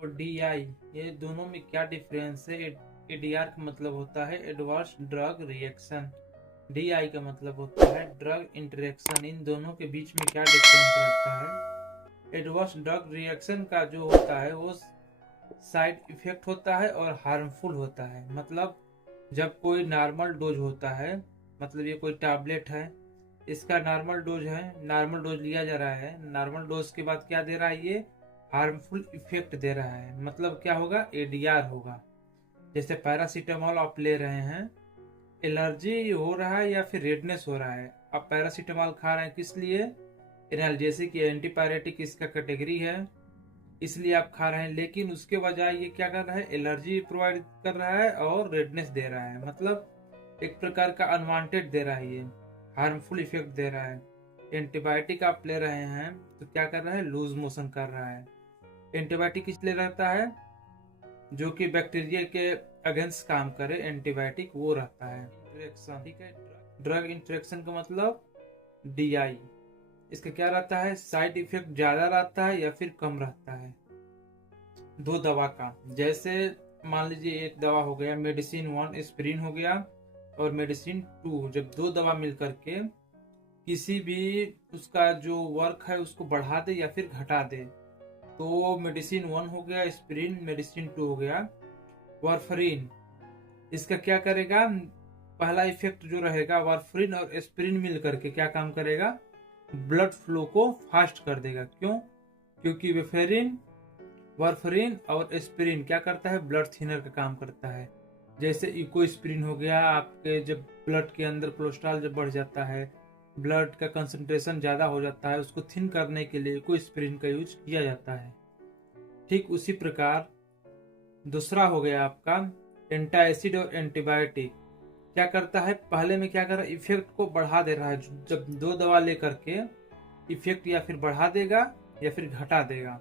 और D I, ये दोनों में क्या डिफरेंस है? एडीआर का मतलब होता है adverse drug reaction, D I का मतलब होता है ड्रग इंटरेक्शन। इन दोनों के बीच में क्या डिफरेंस रहता है? एडवर्स ड्रग रिएक्शन का जो होता है वो साइड इफेक्ट होता है और हार्मफुल होता है। मतलब जब कोई नॉर्मल डोज होता है, मतलब ये कोई टैबलेट है, इसका नॉर्मल डोज है, नॉर्मल डोज लिया जा रहा है, नॉर्मल डोज के बाद क्या दे रहा है? ये हार्मफुल इफेक्ट दे रहा है। मतलब क्या होगा? एडीआर होगा। जैसे पैरासीटामोल आप ले रहे हैं, एलर्जी हो रहा है या फिर रेडनेस हो रहा है, आप पैरासीटामोल खा रहे हैं, किस लिए? एनाल्जेसिक या एंटीपायरेटिक इसका कैटेगरी है, इसलिए आप खा रहे हैं। लेकिन उसके बजाय ये क्या कर रहा है? एलर्जी प्रोवाइड कर रहा है और रेडनेस दे रहा है। मतलब एक प्रकार का अनवांटेड दे रहा है, ये हार्मफुल इफेक्ट दे रहा है। एंटीबायोटिक आप ले रहे हैं तो क्या कर रहा है? लूज मोशन कर रहा है। एंटीबायोटिक इसलिए रहता है जो कि बैक्टीरिया के अगेंस्ट काम करे, एंटीबायोटिक वो रहता है। इंटरेक्शन, ठीक है। ड्रग इंटरेक्शन का मतलब डीआई, इसका क्या रहता है? साइड इफेक्ट ज्यादा रहता है या फिर कम रहता है दो दवा का। जैसे मान लीजिए एक दवा हो गया मेडिसिन 1 एस्पिरिन हो गया और मेडिसिन 2, जब दो दवा मिल करके किसी भी उसका जो वर्क है उसको बढ़ा दे या फिर घटा दे, तो मेडिसिन 1 हो गया एस्पिरिन, मेडिसिन 2 हो गया वारफरीन। इसका क्या करेगा? पहला इफेक्ट जो रहेगा, वारफरीन और एस्पिरिन मिल करके क्या काम करेगा? ब्लड फ्लो को फास्ट कर देगा। क्यों? क्योंकि वारफरीन और एस्पिरिन क्या करता है? ब्लड थिनर का काम करता है। जैसे इकोस्पिरिन हो गया, आपके जब ब्लड के अंदर कोलेस्ट्रॉल जब बढ़ जाता है, ब्लड का कंसंट्रेशन ज़्यादा हो जाता है, उसको थिन करने के लिए इकोस्पिरिन का यूज किया जाता है। ठीक उसी प्रकार दूसरा हो गया आपका एंटासिड और एंटीबायोटिक। क्या करता है? पहले में क्या कर रहा है? इफेक्ट को बढ़ा दे रहा है। जब दो दवा लेकर के इफेक्ट या फिर बढ़ा देगा या फिर घटा देगा।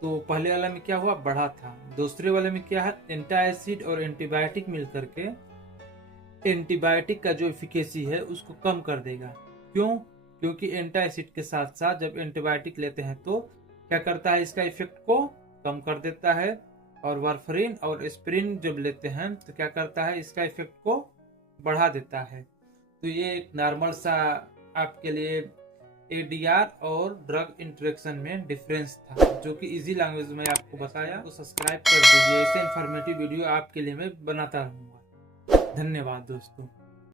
तो पहले वाले में क्या हुआ? बढ़ा था। दूसरे वाले में क्या है? एंटासिड और एंटीबायोटिक मिल करके एंटीबायोटिक का जो एफिकेसी है उसको कम कर देगा। क्यों? क्योंकि एंटासिड के साथ साथ जब एंटीबायोटिक लेते हैं तो क्या करता है? इसका इफेक्ट को कम कर देता है। और वारफरीन और एस्पिरिन जब लेते हैं तो क्या करता है? इसका इफेक्ट को बढ़ा देता है। तो ये एक नॉर्मल सा आपके लिए एडीआर और ड्रग इंटरेक्शन में डिफरेंस था, जो कि इजी लैंग्वेज में आपको बताया। तो सब्सक्राइब कर दीजिए, ऐसे इंफॉर्मेटिव वीडियो आपके लिए मैं बनाता रहूँगा। धन्यवाद दोस्तों।